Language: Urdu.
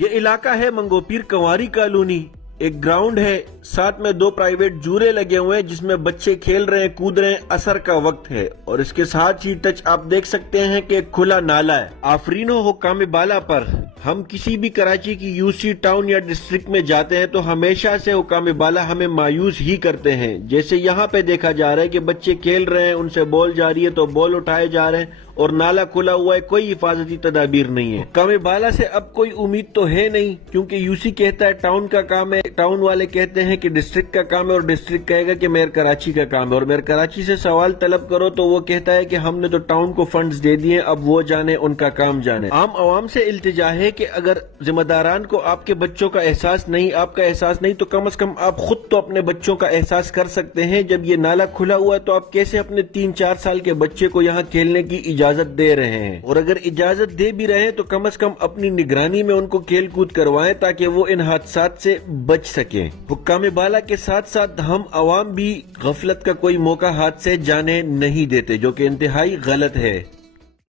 یہ علاقہ ہے منگوپیر کنواری کالونی. ایک گراؤنڈ ہے، ساتھ میں 2 پرائیویٹ جورے لگے ہوئے ہیں جس میں بچے کھیل رہے ہیں، کود رہے ہیں. عصر کا وقت ہے اور اس کے ساتھ ہی ٹچ آپ دیکھ سکتے ہیں کہ ایک کھلا نالا ہے. آفرین ہو حکام بالا پر. ہم کسی بھی کراچی کی یوسی ٹاؤن یا ڈسٹرکٹ میں جاتے ہیں تو ہمیشہ سے حکام بالا ہمیں مایوس ہی کرتے ہیں. جیسے یہاں پہ دیکھا جا رہا ہے کہ بچے کھیل رہے ہیں، ان سے بال جا رہی ہے تو بال اٹھائے جا رہے ہیں اور نالا کھلا ہوا ہے، کوئی حفاظتی تدابیر نہیں ہے. حکام بالا سے اب کوئی امید تو ہے نہیں، کیونکہ یوسی کہتا ہے ٹاؤن کا کام ہے، ٹاؤن والے کہتے ہیں کہ ڈسٹرکٹ کا کام ہے، اور ڈسٹرکٹ کہے گا کہ میئر کراچی کا کام ہے. اور میئر کراچی سے سوال طلب کرو تو وہ کہتا ہے کہ ہم نے تو ٹاؤن کو فنڈز دے دیے، اب وہ جانے، ان کا کام جانے. عام عوام سے التجا ہے کہ اگر ذمہ داران کو آپ کے بچوں کا احساس نہیں، آپ کا احساس نہیں، تو کم از کم آپ خود تو اپنے بچوں کا احساس کر سکتے ہیں. جب یہ نالا کھلا ہوا ہے تو آپ کیسے اپنے 3-4 سال کے بچے کو یہاں کھیلنے کی اجازت دے رہے ہیں؟ اور اگر اجازت دے بھی رہے ہیں تو کم از کم اپنی نگرانی میں ان کو کھیل کود کروائیں تاکہ وہ ان حادثات سے بچ سکیں. حکام بالا کے ساتھ ساتھ ہم عوام بھی غفلت کا کوئی موقع ہاتھ سے جانے نہیں دیتے، جو کہ انتہائی غلط ہے.